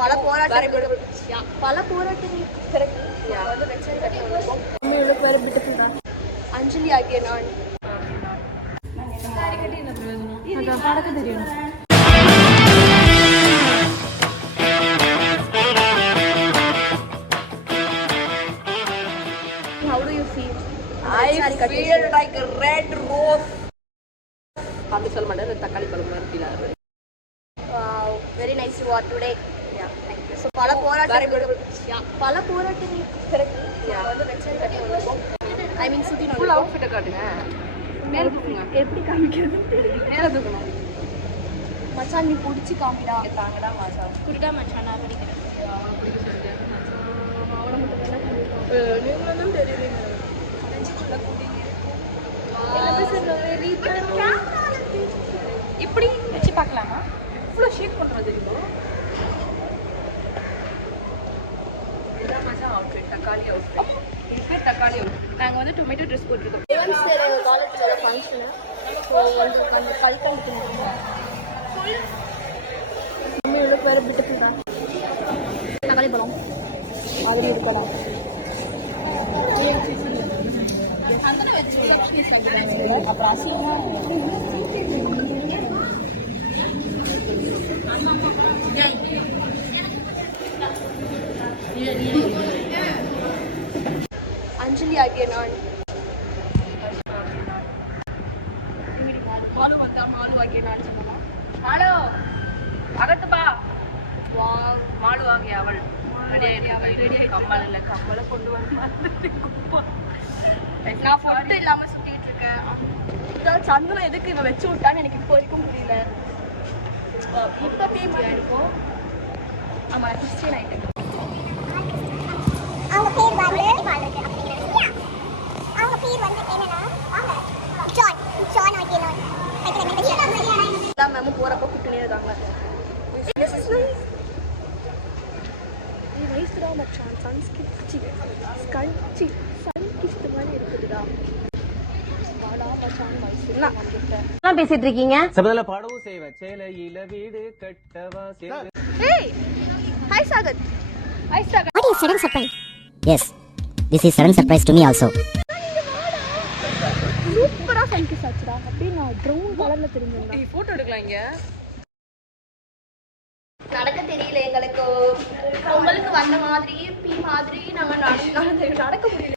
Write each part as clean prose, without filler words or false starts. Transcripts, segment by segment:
பல போராட்டங்கள் பிறகு வந்து வெச்சன் கட்டி வந்திருக்கோம். உங்களுக்கு வேறு பியூட்டிஃபுல் தான். அஞ்சலி ஆகிய நான் நடக்க தெரியும். How do you feel? I feel like a red rose. அப்படி சொல்ல மாட்டேன், தக்காளி பழம் மாதிரி ஃபீல் ஆகுது. Wow, very nice to watch today. Yeah, thank you. So பல போராட்டங்கள் பிறகு வந்து வெச்சன் கட்டி வந்திருக்கோம். I mean சுத்தி ஃபுல் அவுட்ஃபிட்டை காட்டுங்க. மேல தூக்குங்க. எப்படி காமிக்கிறதுன்னு தெரியல. மேல தூக்கணும். மச்சான் நீ பிடிச்சி காமிடா. தாங்கடா மச்சான். குடிடா மச்சான் நான் படிக்கிறேன். அவனை பிடிக்க சொல்லிட்டேன். அவளை மட்டும் வேணா காமிப்போம். நீங்களும் தான் தெரியுறீங்க. இப்படி வச்சு பார்க்கலாமா? இவ்வளோ ஷேக் பண்ணுறது தெரியுமா? இதுதான் மச்சான் அவுட்ஃபிட், தக்காளி அவுட்ஃபிட். இது பேர் தக்காளி அவுட்ஃபிட். நாங்கள் வந்து டொமேட்டோ ட்ரெஸ் போட்டுருக்கோம். காலேஜில் ஃபங்க்ஷனு ஸோ வந்து அந்த கல்கண்டுக்கு உங்களுக்கு வேறு பியூட்டிஃபுல் தான். தக்காளி பழம் மாதிரி இருக்கலாம். அப்புறம் அசிங்கமாக அஞ்சலி ஆகிய நான் மாலு வந்தா மாலு ஆகிய நான் சொல்லலாம். மாலு அகத்து பா. வா மாலு ஆகிய அவள் ரெடி கம்மல் இல்லை, கம்மலை கொண்டு வர மாதிரி குப்பா. நான் ஃபோட்டோ இல்லாமல் சுற்றிட்டு இருக்கேன். சந்தனம் எதுக்கு இவன் வச்சு விட்டான்னு எனக்கு இப்போ வரைக்கும் புரியல. இப்போ பேர் இருக்கும். ஆமாம் கிறிஸ்டியன் ஆகிட்டு அவங்க பேர் வந்து என்னன்னா ஜான் ஆகியனோன். எல்லா மேமும் போகிறப்போ கூப்பிட்டுனே இருக்காங்க. நைஸ்டா மச்சான் சன்கிஸ்ட் மாதிரி இருக்குதுடா. வாடா மச்சான் வயசு பேசிட்டு இருக்கீங்க. சபதல பாடவும் செய்வ சேலையில வீடு கட்டவா சேவை. ஏய் ஹாய் சாகத். ஹாய் சாகத். What is sudden surprise? Yes, this is sudden surprise to me also. சூப்பரா சன்கிஸ் ஆச்சுடா. அப்படியே நான் ப்ரௌன் கலர்ல தெரிஞ்சேன்டா. ஃபோட்டோ எடுக்கலாம் இங்கே. நடக்க தெரியல எங்களுக்கு. உங்களுக்கு வந்த மாதிரி பி மாதிரி நாங்கள் நடக்க முடியல.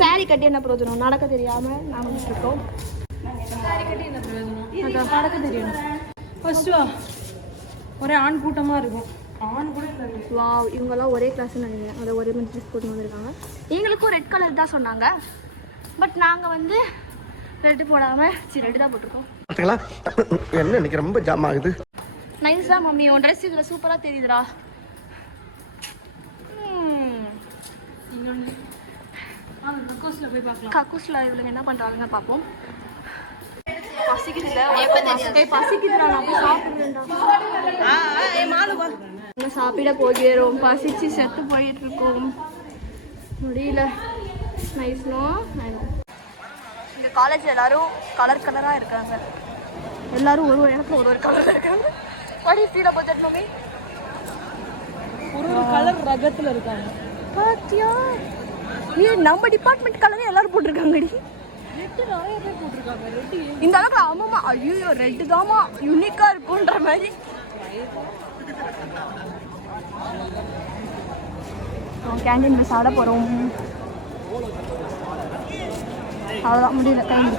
சாரி கட்டி என்ன பிரயோஜனம்? நடக்க தெரியாம நாம இருக்கோம். சாரி கட்டி என்ன பிரயோஜனம்? நடக்க தெரியும். ஃபர்ஸ்ட் ஒரே ஆண் கூட்டமா இருக்கும். ஆண் கூட வாவ், இவங்கெல்லாம் ஒரே கிளாஸ்ன்னு நினைக்கிறேன். அதை ஒரே மாதிரி ட்ரெஸ் போட்டு வந்திருக்காங்க. எங்களுக்கும் ரெட் கலர் தான் சொன்னாங்க. பட் நாங்கள் வந்து ரெட்டு போடாமல் ரெட்டு தான் போட்டிருக்கோம். என்ன இன்னைக்கு ரொம்ப ஜாம் ஆகுது. நைஸ் தான் மம்மி, உன் ட்ரெஸ் இதில் சூப்பராக தெரியுதுடா. கக்கூஸில் போய் பார்க்கலாம். கக்கூஸில் இவளுங்க என்ன பண்ணுறாங்கன்னு பார்ப்போம். பசிக்குதுடா, நான் போய் சாப்பிடுவேன்டா. இன்னும் சாப்பிட போகிறோம். பசிச்சு செத்து போயிட்டு இருக்கோம். முடியல. நைஸ்னோ. இந்த காலேஜ் எல்லாரும் கலர் கலராக இருக்காங்க. எல்லாரும் ஒரு இடத்துல ஒரு கலரில் இருக்காங்க. படி ஃபீல் about that மம்மி? ஒரு கலர் ரகத்தில் இருக்காங்க. பாத்தியா? நம்ம டிபார்ட்மெண்ட் கலரே எல்லாரும் போட்டிருக்காங்கடி. ரெட்டு நிறைய பேர் போட்டிருக்காங்க. ரெட்டு இந்த அளவுக்கு ஆமாம்மா, ஐயோ ரெட்டு தாமா யூனிக்காக இருக்குன்ற மாதிரி. கேண்டீன்ல சாப்பிட போகிறோம். அவ்வளோதான், முடியல. டைம்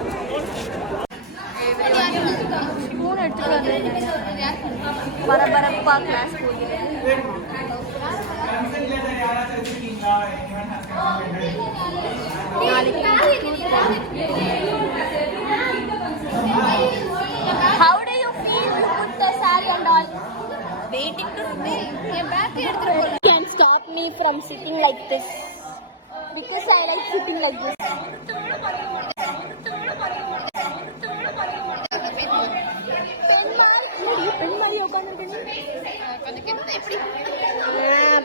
ஃபோன் எடுத்துட்டு பரபரப்பா கிளாஸ் போகிறேன். How do you feel? You put the saree and all. Waiting to stay. My bag எடுத்துட்டு can't stop me from sitting like this because I like sitting like this.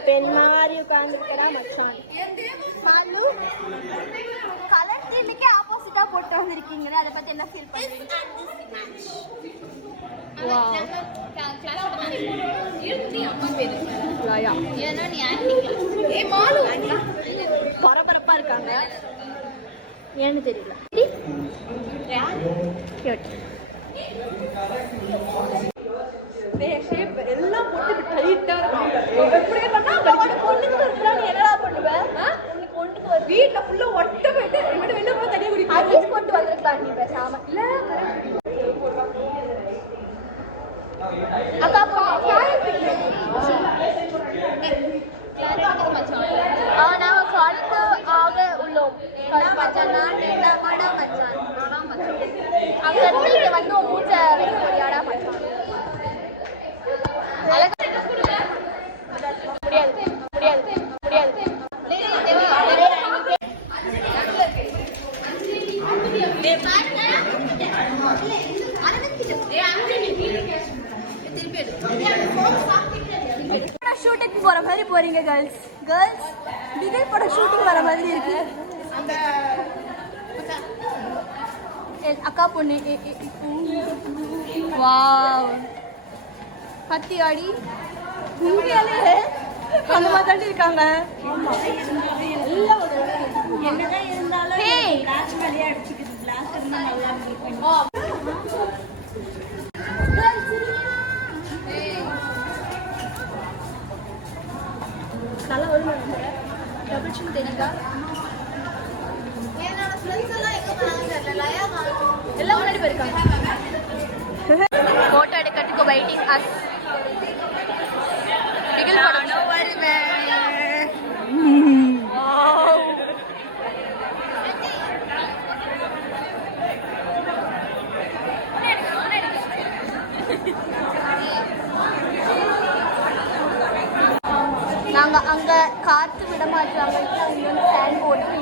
பெண்மாரி உட்கார்ந்துருக்கா மச்சான். Colour தீனுக்கே opposite kurta போட்டு வந்திருக்கீங்களே அதை பத்தி என்ன feel பண்றீங்க? பரபரப்பா இருக்காங்க, ஏன்னு தெரியல. எல்லாம் போட்டு டைட்டா இருக்கும். என்னடா பண்ணுவேன்? வீட்டுல ஃபுல்லா ஒட்ட போயிட்டு வெளில போய் தண்ணி குடிப்பேன். அட்லீஸ்ட் கொண்டு வந்திருக்கலாம் நீ பேசாம. இல்ல அக்கா நாங்க கழுத்து ஆக உள்ளோம். அங்க இருந்து இங்க வந்து உன் மூச்சை வைக்க முடியாடா மச்சான். முடியாது முடியாது முடியாது. ஷூட்டிங் போற மாதிரி போறீங்க கேர்ள்ஸ். கேர்ள்ஸ் விஜய் படம் ஷூட்டிங் வர மாதிரி இருக்கு. அக்கா பொண்ணு வாவ் பத்தி ஆடி உண்மையாலே அந்த மாதிரி தாண்டி இருக்காங்க. என்னதான் இருந்தாலும் பிளாஸ்ட் வழியா அடிச்சுக்குது. பிளாஸ்ட் இருந்தா நல்லா இருக்கும். நல்லா ஒழுங்கு டபுள் சின் தெரியுதா? எல்லாம் முன்னாடி போயிருக்காங்க. போட்டோ எடுக்கிறதுக்கு வெயிட்டிங் அஸ். பிகில் போடணும் வருவேன். நாங்க அங்க காத்து விட மாட்டாங்க. ஃபேன் போட்டு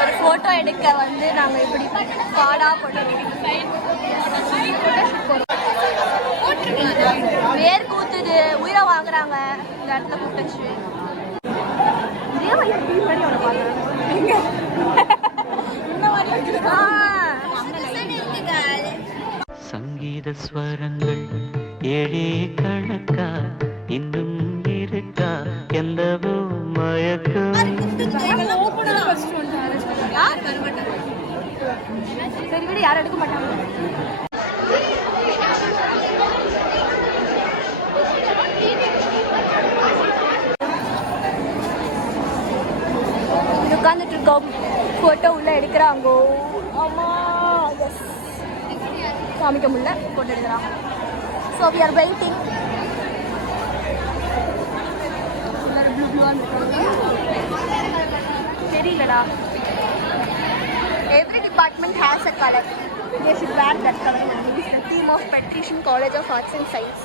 ஒரு போட்டோ எடுக்க வந்து நாங்க இப்படி பாடா பண்ணுவோம். வேர் கூத்துது, உயிரை வாங்குறாங்க இந்த இடத்துல கூப்பிட்டுச்சு. சங்கீத ஸ்வரங்கள் ஏழே கணக்கா இன்னும் இருக்கா எந்தவோ மயக்கம். சரி விட யாரும் எடுக்க மாட்டாங்க. உட்காந்துட்டு இருக்கோம், போட்டோ உள்ள எடுக்கிறாங்க. ஆமா காமிக்க முடியல, போட்டோ எடுக்கிறாங்க. So we are waiting. தெரியலடா. Every department has a color. They should wear that color. It is the theme of Patrician College of Arts and Science.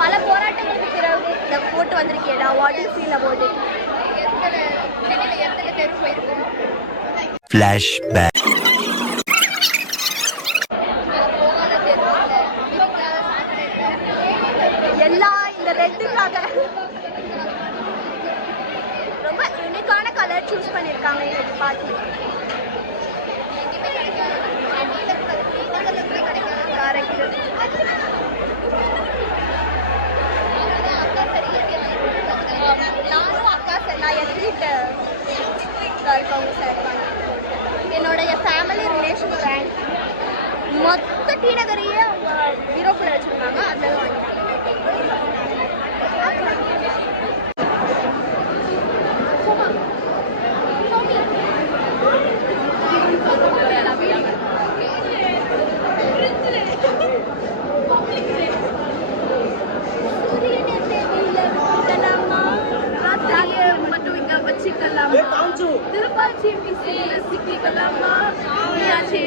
பல போராட்டங்களுக்கு பிறகு இந்த போட்டு வந்திருக்கேடா. What you feel about it? சென்னையில் எத்தனை பேர் போயிருக்கோம்? ஃப்ளாஷ்பேக். எல்லாம் இந்த ரெட்டுக்காக ரொம்ப யூனிக்கான கலர் சூஸ் பண்ணியிருக்காங்க இந்த டிபார்ட்மெண்ட். நானும் அக்கா சார் நான் எதிர்கிட்ட இருக்கவங்க சார் என்னோடைய ஃபேமிலி ரிலேஷன் பேங்க் மொத்த டி நகரையே அவங்க ஹீரோக்குள்ள வச்சுருந்தாங்க. அதில் வாங்கிட்டாங்க. திருப்பாச்சி சிக்கிக்கலாமா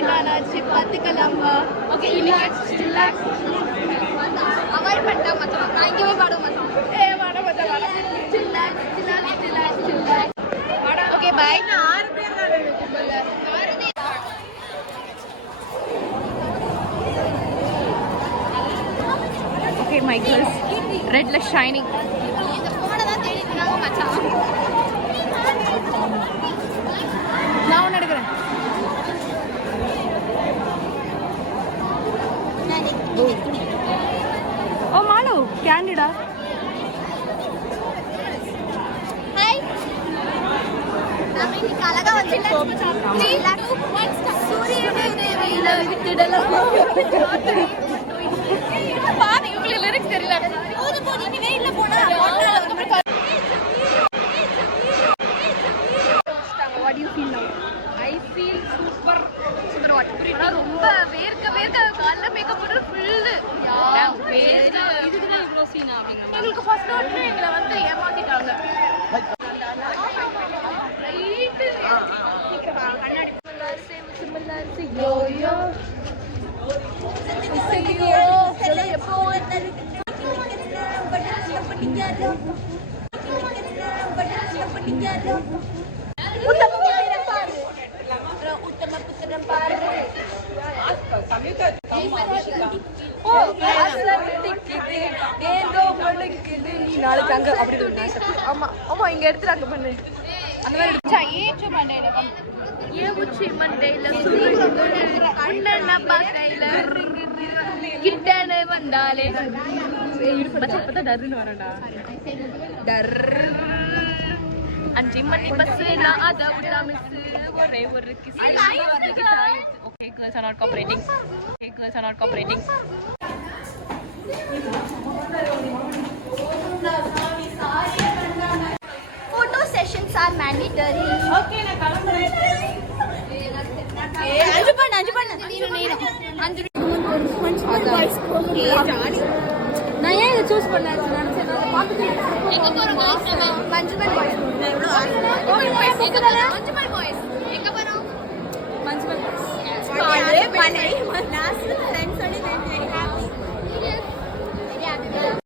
நானாச்சு பார்த்துக்கலாமா. ஓகே அவாய்ட் பண்ணிட்டா மச்சான். நான் இங்கே போய் பாடுவோம் மச்சான். வாட மச்சான் வாட. Okay bye. 6 பேர் தான் இருக்குல்ல. Okay, my girls. Red light shining. இந்த போனை தான் தேடி இருந்தாங்க மச்சான். நான் ஒன்று எடுக்கிறேன். ஓ மாலு கேண்டிடா. ஹாய் நாம இன்னைக்கு அழகா வச்சிருக்கோம் 3 lakh சூரியனை விட்டுடலாம் பாரு இவங்க லிரிக்ஸ் தெரியல போது போது நீ வெயில்ல போனா what do you feel now? I feel super what? ஆனா ரொம்ப வேர்க்க கால்ல மேக்கப் போட்டு ஃபுல் யா வேர்க்க இதுக்கு தான் இவ்ளோ சீனா அப்படிங்க உங்களுக்கு ஃபர்ஸ்ட் நோட்ல எங்களை வந்து ஏமாத்திட்டாங்க ரைட் கண்ணாடி சிமிலர் யோ யோ சரி எப்போ வந்தாரு நாளைக்கு அங்க அப்படி ஆமா ஆமா இங்க எடுத்துறாங்க பண்ணு அந்த மாதிரி ஏச்சு மண்டையில ஏவுச்சி மண்டையில உன்ன பாக்கையில கிட்டனே வந்தாலே பச்சை டர்னு வரடா டர் 5 மணி பஸ் நான் அத விட்டா மிஸ் ஒரே ஒரு kiss okay girls are not cooperating photo sessions are mandatory okay நான் கிளம்பறேன் அஞ்சு பண்ணு அஞ்சு ஜாலி நான் ஏன் இத சூஸ் பண்ணேன் நினைச்சேன் நான் பாத்துட்டு எங்க போறோம் गाइस நம்ம மஞ்சுமல் பாய்ஸ் மஞ்சுமல் பாய்ஸ் எங்க போறோம் மஞ்சுமல் பாய்ஸ் பாலே மலை மனாஸ்